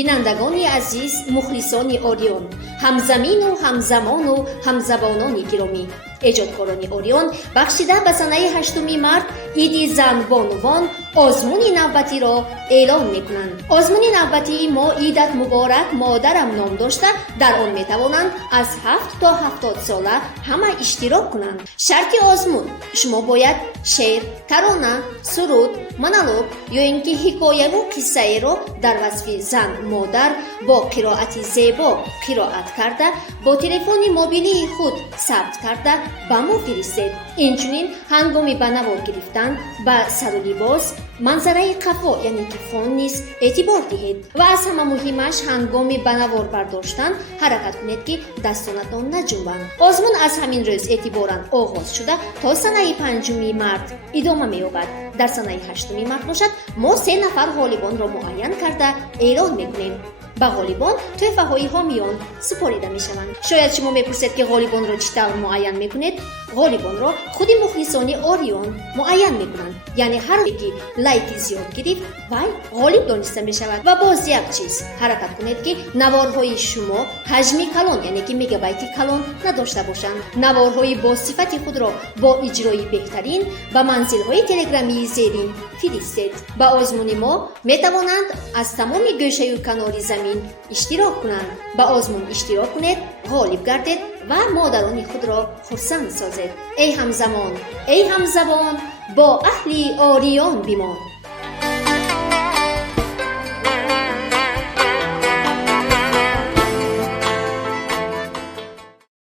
бинандагони азиз, мухлисони Орион, ҳамзамину ҳамзамону ҳамзабонони гиромӣ, эҷодкорони Орион бахшида ба санаи 8 март иди занбонувон озмуни навбатиро эълон мекунанд. Озмуни навбатии мо идат муборак модарам ном дошта, дар он метавонанд аз 7 то 70 сола ҳама иштирок кунанд. Шарти озмун: шумо бояд шеър, тарона, суруд, монолог ё ин ки ҳикояву қиссаеро дар васфи зан модар бо қироати зебо қироат карда, бо телефони мобилии худ сабт карда ба мо фиристед. Инчунин ҳангоми ба навор гирифтан ба сару либос, манзараи қафо яъне ки фон низ эътибор диҳед ва аз ҳама муҳимаш ҳангоми ба навор бардоштан ҳаракат кунед ки дастонатон наҷунбанд. Озмун аз ҳамин рӯз эътиборан оғоз шуда то санаи 5 март идома меёбад. дар санаи 8 март бошад, мо 3 нафар ғолибонро муайян карда эълон мекунем. ба ғолибон тӯҳфаҳои ҳомиён супорида мешаванд. шояд шумо мепурсед ки ғолибонро чӣ тавр муайян мекунед? ғолибонро худи мухлисони Орион муайян мекунанд. яъне ҳар ки лайки зиёд гирифт, вай ғолиб дониста мешавад. ва боз як чиз, ҳаракат кунед ки наворҳои шумо ҳаҷми калон, яъне ки мегабайти калон надошта бошанд. наворҳои босифати худро бо иҷрои беҳтарин ба манзилҳои телеграмии зерин фиристед. ба озмуни мо метавонанд аз тамоми гӯшаю канори замин иштирок кунанд. ба озмун иштирок кунед, ғолиб гардед ва модарони худро хурсанд созед. эй ҳамзамон, эй ҳамзабон, бо аҳли Орион бимон.